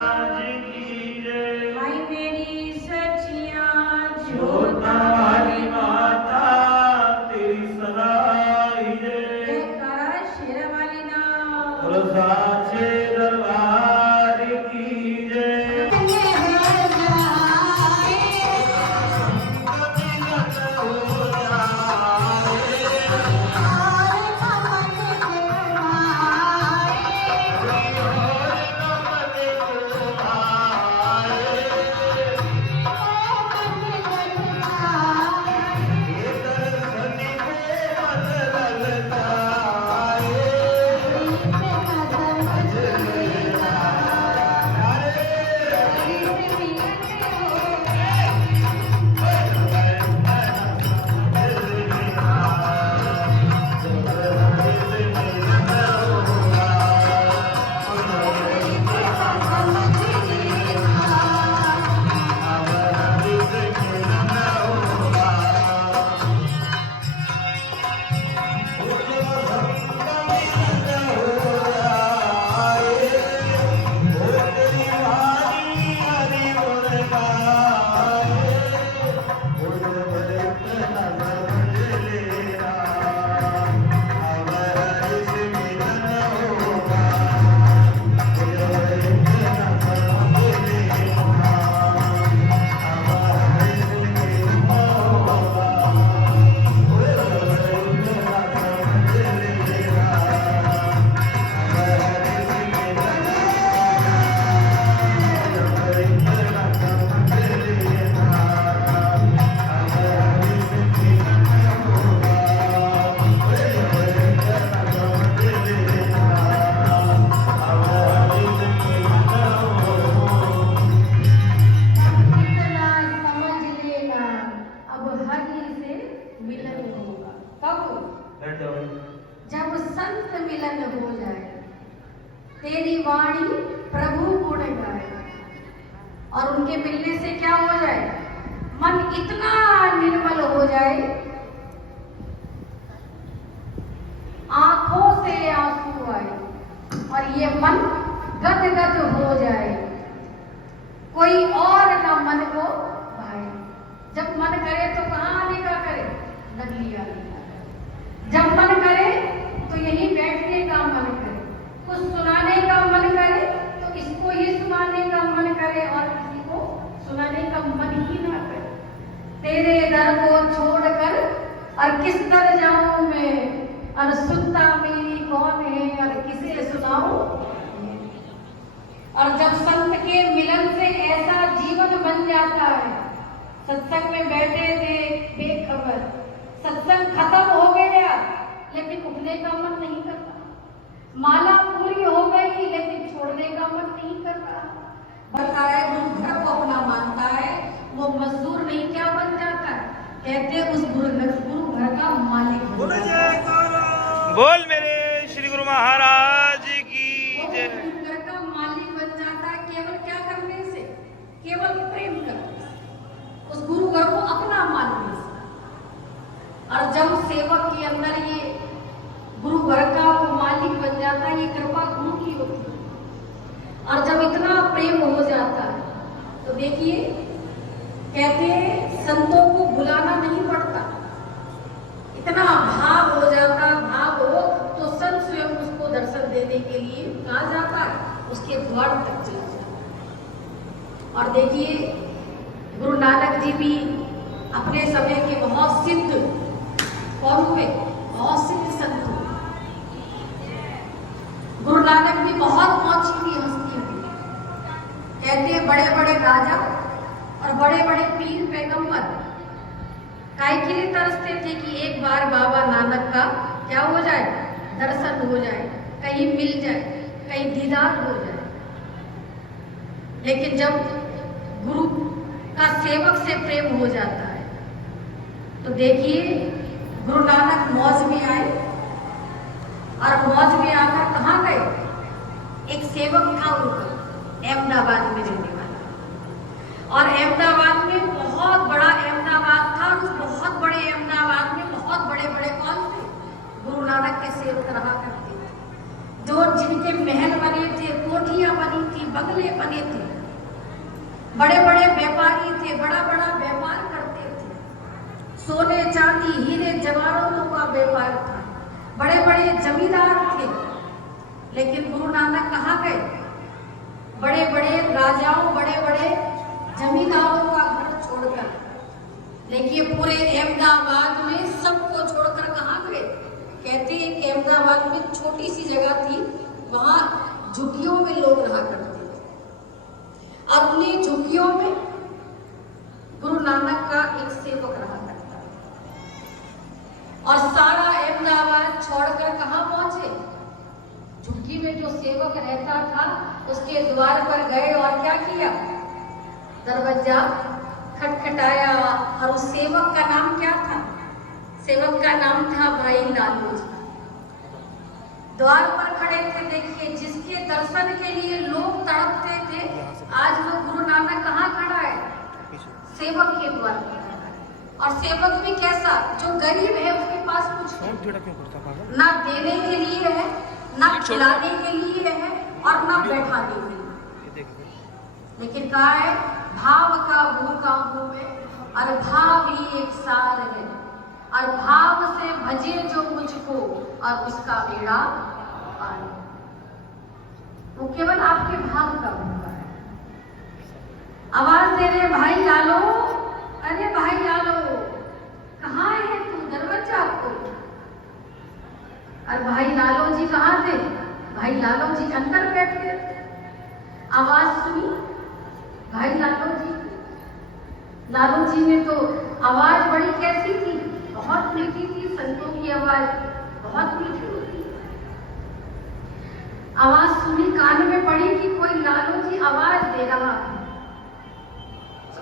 भाई मेरी सचियां जोता वाली माता तेरी सदाई जय जयकारा शेर वाली ना और साचे दरबार की जय। जब संत मिलन हो जाए, तेरी वाणी प्रभु गुण गाए, और उनके मिलने से क्या हो जाए, मन इतना निर्मल हो जाए, आंखों से आंसू आए और ये मन गदगद हो जाए, कोई और ना मन को भाए। जब मन करे तो कहाँ आने का करे, नगली आने का। जब मन करे तो यहीं बैठने का मन करे, कुछ सुनाने का मन करे तो इसको ही सुनाने का मन करे और किसी को सुनाने का मन ही ना करे। तेरे दर को छोड़कर और किस दर जाऊं मैं, और सुनता मेरी कौन है और किसे सुनाऊं। और जब संत के मिलन से ऐसा जीवन बन जाता है, सत्संग में बैठे थे बेखबर, सत्संग खत्म हो गया लेकिन उठने का मन नहीं करता, माला पूरी हो गई लेकिन छोड़ने का मन नहीं करता। बनता है जो घर को अपना मानता है वो मजदूर नहीं क्या बन जाता है, कहते उस गुरु घर का मालिक बन जाता है। बोल मेरे श्री गुरु महाराज की जय। घर का मालिक बन जाता है केवल क्या करने से, केवल प्रेम करने से, उस गुरु घर को अपना मानने से। और जब सेवक के अंदर ये गुरु घर का वो मालिक बन जाता है, ये कृपा गुरु की होती है। और जब इतना प्रेम हो जाता है तो देखिए कहते हैं संतों को बुलाना नहीं पड़ता, इतना भाव हो जाता, भाव हो तो संत स्वयं उसको दर्शन देने के लिए कहा जाता है, उसके द्वार तक चला जाता है। और देखिए गुरु नानक जी भी अपने समय के बहुत सिद्ध कौन हुए, बहुत सिद्ध संत हुए। गुरु नानक भी बहुत पहुंची हुई हस्ती हुई, कहते हैं बड़े बड़े राजा और बड़े बड़े पीर पैगंबर काय के लिए तरसते थे कि एक बार बाबा नानक का क्या हो जाए, दर्शन हो जाए, कहीं मिल जाए, कहीं दीदार हो जाए। लेकिन जब गुरु का सेवक से प्रेम हो जाता है तो देखिए गुरु नानक मौज में आए, और मौज में आकर कहाँ गए, एक सेवक था उनका अहमदाबाद में रहने वाला, और अहमदाबाद में बहुत बड़ा अहमदाबाद था, उस बहुत बड़े अहमदाबाद में बहुत बड़े बड़े कौन थे, गुरु नानक के सेवक रहा करते थे, जो जिनके महल बने थे, कोठियां बनी थी, बंगले बने थे, बड़े बड़े व्यापारी थे, बड़ा बड़ा व्यापार करते थे, सोने चांदी हीरे जवाहरातों का व्यापार था, बड़े बड़े जमींदार थे। लेकिन गुरु नानक कहाँ गए? बड़े बड़े राजाओं, बड़े बड़े जमींदारों का घर छोड़कर। देखिए पूरे अहमदाबाद में सबको छोड़कर कहाँ गए? कहते हैं कि अहमदाबाद में छोटी सी जगह थी, वहां झुग्गियों में लोग रहा करते थे और उन्हीं झुग्गियों में गुरु नानक का एक सेवक रहा करता और सारा अहमदाबाद छोड़कर कहाँ पहुंचे? झुग्गी में जो सेवक रहता था उसके द्वार पर गए और क्या किया? दरवाजा खटखटाया और उस सेवक का नाम क्या था? सेवक का नाम था भाई लालू जी। द्वार पर खड़े थे। देखिए जिसके दर्शन के लिए लोग तड़पते थे, आज वो गुरु नानक कहाँ खड़ा है? सेवक के द्वार पर खड़ा है। और सेवक भी कैसा? जो गरीब है उसके पास कुछ ना देने के लिए है, ना खिलाने के लिए है और ना बैठाने के लिए। लेकिन कहा है भाव का भूखा हूं मैं और भाव ही एक सार है, और भाव से भजे जो मुझको और उसका बेड़ा पार। वो केवल आपके भाव का भूखा है। आवाज दे रहे भाई लालो, अरे भाई लालो कहाँ है तू? दरवाजा खोल। और भाई लालो जी कहाँ थे? भाई लालो जी अंदर बैठे थे। आवाज सुनी भाई लालो जी। लालू जी ने तो आवाज बड़ी कैसी थी? बहुत मीठी थी। संतों की आवाज बहुत मीठी होती है। आवाज सुनी, कान में पड़ी कि कोई लालू जी आवाज दे रहा है।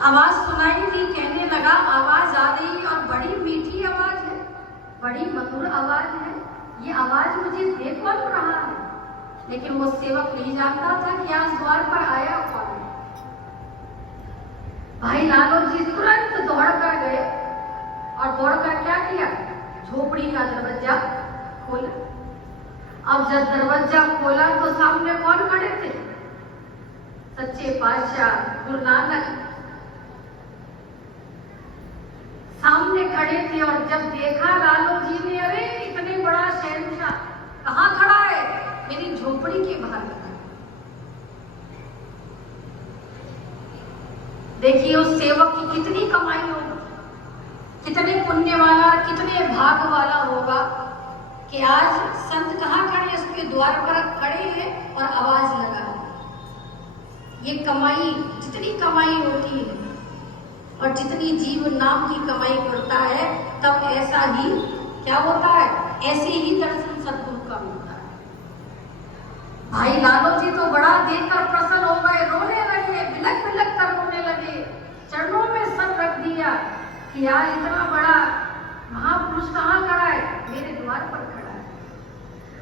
आवाज सुनाई दी, कहने लगा आवाज आ रही और बड़ी मीठी आवाज है, बड़ी मधुर आवाज है। ये आवाज मुझे दे कौन रहा है? लेकिन वो सेवक नहीं जानता था कि आज द्वार पर आया कौन है। भाई लालू जी तुरंत दौड़ कर गए और दौड़कर क्या किया? झोपड़ी का दरवाजा खोला। अब जब दरवाजा खोला तो सामने कौन खड़े थे? सच्चे पातशाह गुरु नानक सामने खड़े थे। और जब देखा लालू जी ने, अरे इतने बड़ा शहंशाह कहाँ खड़ा है? मेरी झोपड़ी के बाहर खड़ा है। देखिए उस सेवक की कितनी कमाई होगी, कितने पुण्य वाला, कितने भाग वाला होगा कि आज संत कहाँ खड़े? उसके द्वार पर खड़े हैं और आवाज लगा है। ये कमाई, जितनी कमाई होती है और जितनी जीव नाम की कमाई करता है, तब ऐसा ही क्या होता है? ऐसे ही दर्शन सद्गुरु का मिलता है। भाई लालू जी तो बड़ा देखकर प्रसन्न हो गए, रोने लगे, बिलख बिलख कर रोने लगे, चरणों में सर रख दिया कि यार इतना बड़ा महापुरुष कहाँ खड़ा है? मेरे द्वार पर खड़ा है।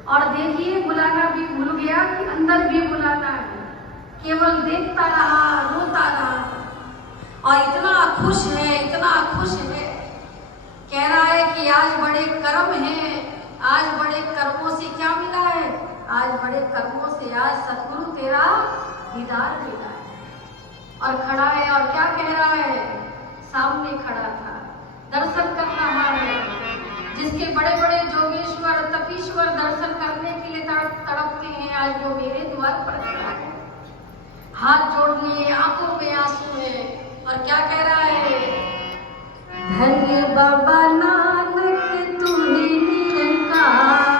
और देखिए बुलाना भी भूल गया कि अंदर भी बुलाना है, केवल देखता रहा, रोता रहा और इतना खुश है, इतना खुश है। कह रहा है कि आज बड़े कर्म हैं, आज बड़े कर्मों से क्या मिला है? आज बड़े कर्मों से आज सतगुरु तेरा दीदार मिला है। और खड़ा है और क्या कह रहा है? सामने खड़ा था, दर्शन कर रहा है। जिसके बड़े बड़े जोगेश्वर तपीश्वर दर्शन करने के लिए तड़पते हैं, आज वो मेरे द्वार पर खड़ा है। हाथ जोड़ लिए, आंखों में आंसू है और क्या कह रहा है? धन्य बाबा नानक तू ही निरंकार।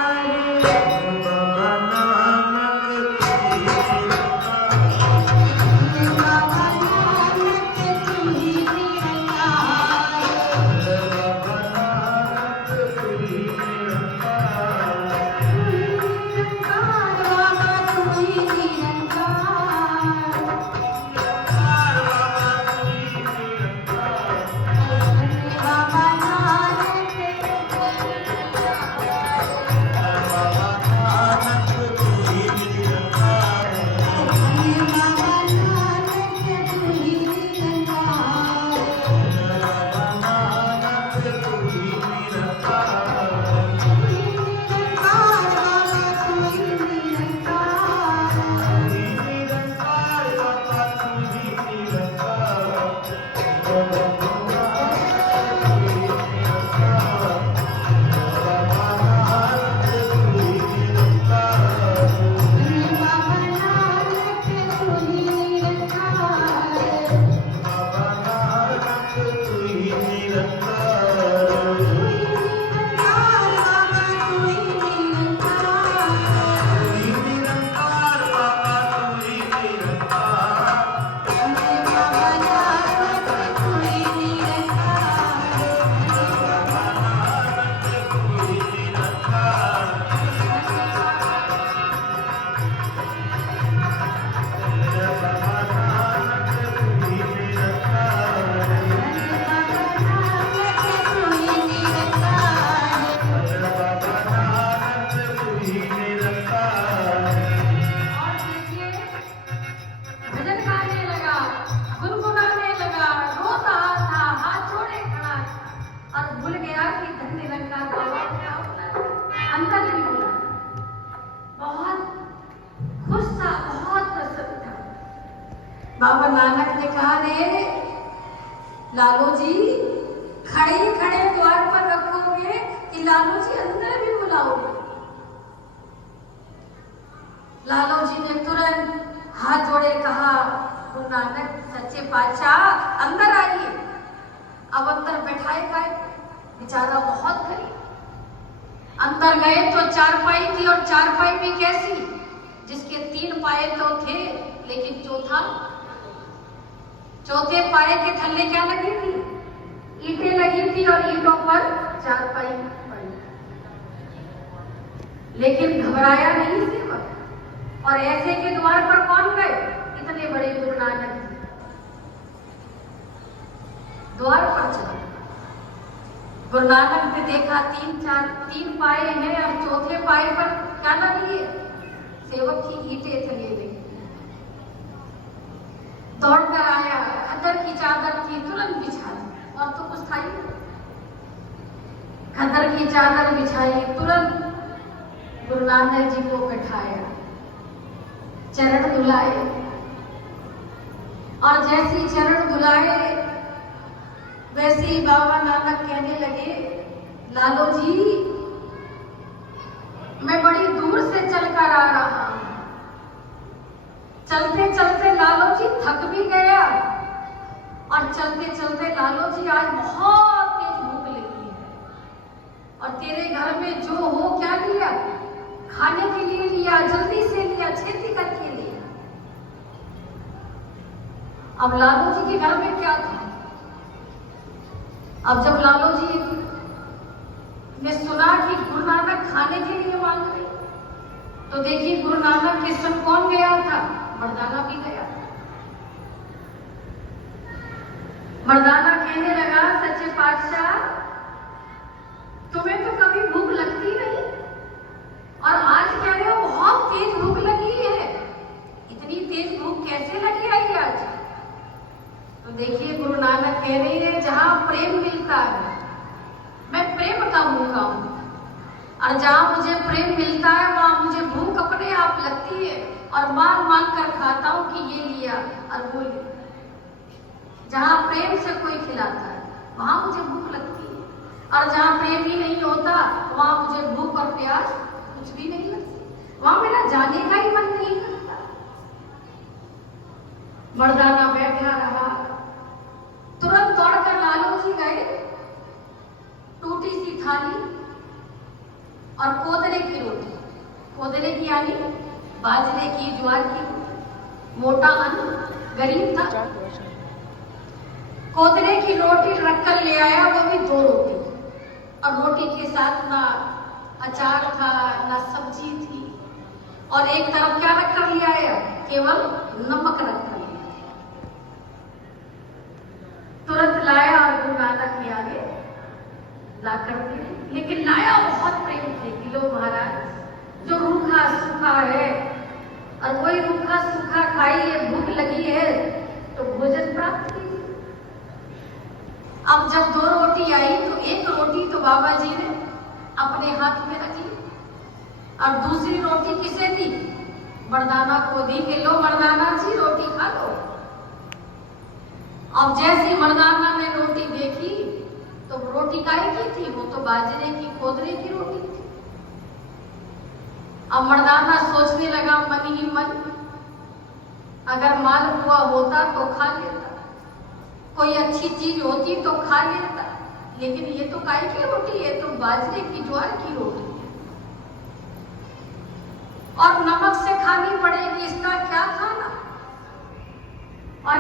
बाबा नानक ने कहा, रे लालू जी खड़े ही खड़े द्वार पर रखोगे कि लालू जी अंदर भी बुलाओगे? लालू जी ने तुरंत हाथ जोड़े कहा, गुरु नानक सच्चे पातशाह अंदर आइए। अब अंदर बैठाए गए, बेचारा बहुत गरीब। अंदर गए तो चारपाई थी, और चारपाई भी कैसी, जिसके 3 पाए तो थे लेकिन चौथे पाए के थल्ले क्या लगी थी? ईंटें लगी थी, और ईंटों पर चारपाई पड़ी। लेकिन घबराया नहीं सेवक। और ऐसे के द्वार पर कौन गए? इतने बड़े गुरु नानक द्वार पर चले। गुरु नानक ने देखा 3 पाए हैं, और चौथे पाए पर क्या लगी है? सेवक की ईंटें थली हुई। दौड़कर आया, खद्दर की चादर थी, तुरंत बिछा दी, और तो कुछ था ही नहीं। खद्दर की चादर बिछाई, तुरंत गुरु नानक जी को बैठाया, चरण धुलाए। और जैसी चरण धुलाए वैसे ही बाबा नानक कहने लगे, लालो जी मैं बड़ी दूर से चलकर आ रहा हूं। चलते चलते लालो जी थक भी गया, और चलते चलते लालो जी आज बहुत तेज भूख लगी है, और तेरे घर में जो हो क्या लिया, खाने के लिए लिया, जल्दी से लिया, छेती करके लिया। अब लालो जी के घर में क्या था? अब जब लालो जी ने सुना कि गुरु नानक खाने के लिए मांग रहे, तो देखिए गुरु नानक के संग कौन गया था? मर्दाना भी गया। मर्दाना कहने लगा, सच्चे पातशाह तुम्हें तो कभी भूख लगती नहीं, और आज कह रहे हो बहुत तेज भूख लगी है। इतनी तेज भूख कैसे लगी आई आज? तो देखिए गुरु नानक कह रहे हैं, जहां प्रेम मिलता है मैं प्रेम का भूखा हूं, और जहां मुझे प्रेम मिलता है वहां मुझे भूख अपने आप लगती है, और मांग मांग कर खाता हूं कि ये लिया और वो लिया। जहां प्रेम से कोई खिलाता है वहां मुझे भूख लगती है, और जहां प्रेम ही नहीं होता वहां मुझे भूख और प्यास कुछ भी नहीं लगती, वहां मेरा जाने का ही मन नहीं करता। मर्दाना बैठा रहा, तुरंत दौड़कर लालू जी गए, टूटी सी थाली और कोदरे की रोटी, कोदरे की यानी बाजरे की, ज्वार की, मोटा अन्न, गरीब था। कोदरे की रोटी रखकर ले आया, वो भी 2 रोटी, और रोटी के साथ ना अचार था ना सब्जी थी, और एक तरफ क्या रखकर ले आया? केवल नमक रखकर ले आया। तुरंत लाया और गुरु नानक के आगे लाकर दिए, लेकिन लाया बहुत प्रेम से कि लो महाराज, जो रूखा सूखा है, और वही रूखा सूखा खाइए, भूख लगी है तो भोजन प्राप्त कीजिए। अब जब 2 रोटी आई तो एक रोटी तो बाबा जी ने अपने हाथ में रख ली, और दूसरी रोटी किसे दी? मर्दाना को दी कि लो मर्दाना जी रोटी खा लो। अब जैसी मर्दाना ने रोटी देखी तो रोटी काहे की थी? वो तो बाजरे की, कोदरे की रोटी थी। अब मर्दाना सोचने लगा मन ही मन, अगर माल हुआ होता तो खा लेता, कोई अच्छी चीज होती तो खा लेता, लेकिन ये तो काहे की रोटी है? तो बाजरे की, ज्वार की रोटी है, और नमक से खानी पड़ेगी, इसका क्या खाना? और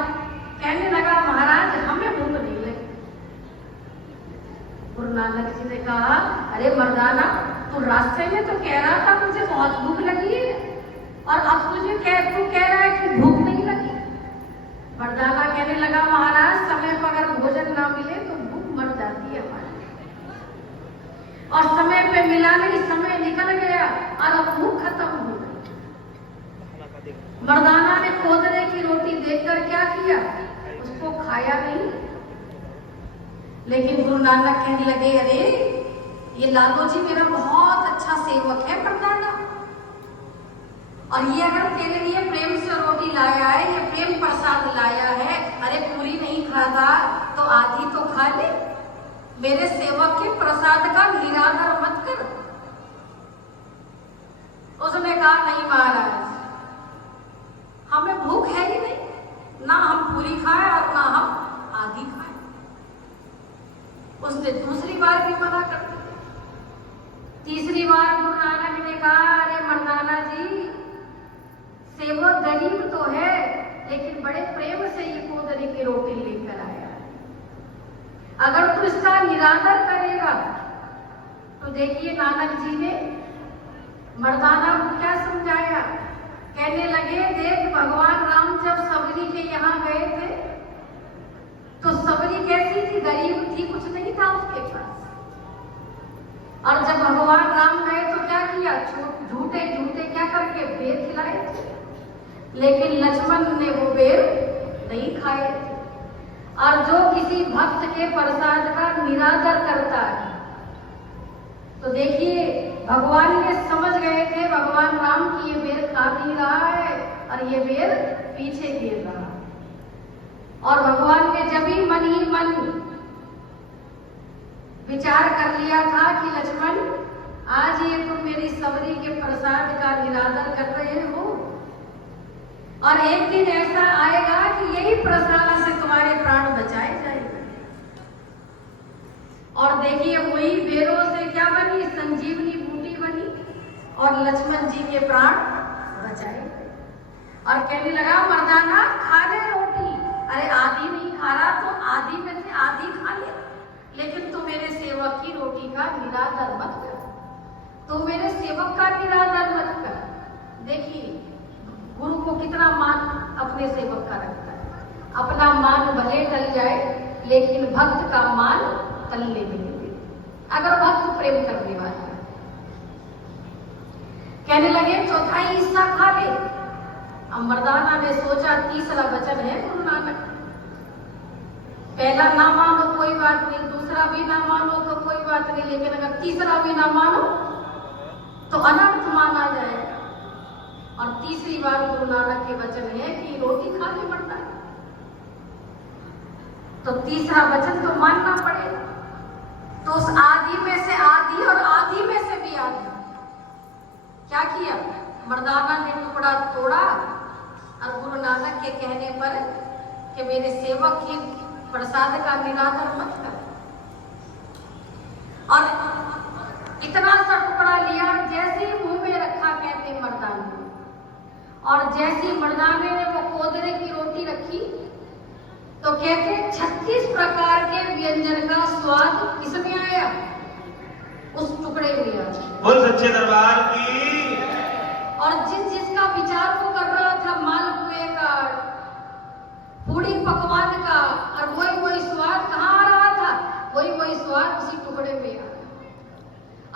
कहने लगा महाराज हमें भूख नहीं लगी। गुरु नानक जी ने कहा, अरे मर्दाना तू रास्ते में तो कह रहा था मुझे बहुत भूख लगी है, और अब तू कह रहा है कि भूख नहीं लगी। मर्दाना कहने लगा महाराज समय पर अगर भोजन ना मिले तो भूख मर जाती है हमारी, और समय पे मिला नहीं, समय निकल गया और अब भूख खत्म हो गई। मर्दाना ने कोदरे की रोटी देखकर क्या किया? उसको खाया नहीं, लेकिन गुरु नानक कहने लगे, अरे ये लालू जी मेरा बहुत अच्छा सेवक है मर्दाना, और ये अगर तेरे लिए प्रेम से रोटी लाया है, ये प्रेम प्रसाद लाया है। अरे पूरी नहीं खाता तो आधी तो खा ले। मेरे सेवक के प्रसाद का निरादर मत कर। उसने कहा नहीं महाराज, हमें भूख है ही नहीं, ना हम पूरी खाए और ना हम आधी खाए। उसने दूसरी बार भी मना कर दिया। तीसरी बार गुरु नानक ने कहा अरे मर्दाना जी, सेवक गरीब तो है लेकिन बड़े प्रेम से ये कोदरे की रोटी लेकर आया है। अगर तू इसका निरादर करेगा तो देखिए नानक जी ने मर्दाना को क्या समझाया। कहने लगे देख भगवान राम जब सबरी के यहाँ गए थे तो सबरी कैसी थी, गरीब थी, कुछ नहीं था उसके पास। और जब भगवान राम गए तो क्या किया, झूठे झूठे क्या करके बेर खिलाए थे, लेकिन लक्ष्मण ने वो बेर नहीं खाए थे। और जो किसी भक्त के प्रसाद का निरादर करता है तो देखिए भगवान ये समझ गए थे भगवान राम की ये बेर खा नहीं रहा है और ये बेर पीछे गिर रहा है। और भगवान ने जब ही मन विचार कर लिया था कि लक्ष्मण आज ये तुम मेरी सबरी के प्रसाद का निरादर कर रहे हो और एक दिन ऐसा आएगा कि यही प्रसाद से तुम्हारे प्राण बचाए जाएंगे। और देखिए वही बेरों से क्या बनी, संजीवनी बूटी बनी और लक्ष्मण जी के प्राण बचाए। और कहने लगा मर्दाना खा ले रोटी। अरे आधी नहीं खा रहा तो आधी में से आधी खा ले, लेकिन तू मेरे सेवक की रोटी का निरादर मत कर, तू मेरे सेवक का निरादर मत कर। देखिए गुरु को कितना मान अपने सेवक का रखता है। अपना मान भले टल जाए लेकिन भक्त का मान टलने भी नहीं देता, अगर भक्त प्रेम करने वाला है। कहने लगे चौथाई हिस्सा खा ले। अब मर्दाना ने सोचा तीसरा वचन है गुरु नानक, पहला ना मानो कोई बात नहीं, दूसरा भी ना मानो तो कोई बात नहीं, लेकिन अगर तीसरा भी ना मानो तो अनर्थ माना जाएगा। और तीसरी बार गुरु नानक के वचन है कि रोटी खाने पड़ता है, तो तीसरा वचन तो मानना पड़ेगा। तो उस आधी में से आधी और आधी में से भी आधी क्या किया, मर्दाना ने टुकड़ा तोड़ा और गुरु नानक के कहने पर कि मेरे सेवक की प्रसाद का निरादर मत कर, और इतना सा टुकड़ा लिया जैसे ही मुंह में रखा कहते मर्दाने, और जैसी मर्दाने ने वो कोदरे की रोटी रखी तो कहते 36 प्रकार के व्यंजन का स्वाद किसमें आया, उस टुकड़े में आया। बोल सच्चे दरबार की। और जिसका विचार वो कर रहा था मालपुए का, पूरी पकवान का, और वही स्वाद कहाँ आ रहा था, वही स्वाद उसी टुकड़े में आ रहा।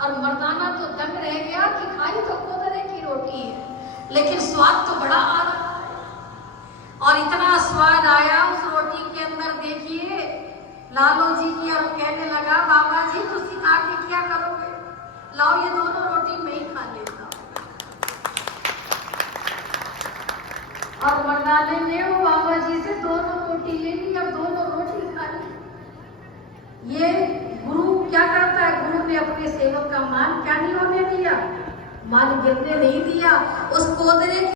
और मर्दाना तो दंग रह गया कि खाई तो कोदरे की रोटी है लेकिन स्वाद तो बड़ा आ रहा। और इतना स्वाद आया उस रोटी के अंदर, देखिए लालू जी की, और कहने लगा बाबा जी तुम आके क्या करोगे, लाओ ये दोनों रोटी मैं ही खा लेता हूं। और मर्दाने ने वो बाबा जी से दोनों रोटी ले ली और दोनों रोटी खा ली। ये गुरु क्या करता है, गुरु ने अपने सेवक का मान क्या नहीं होने दिया, मान गिरने नहीं दिया। उस कोदरे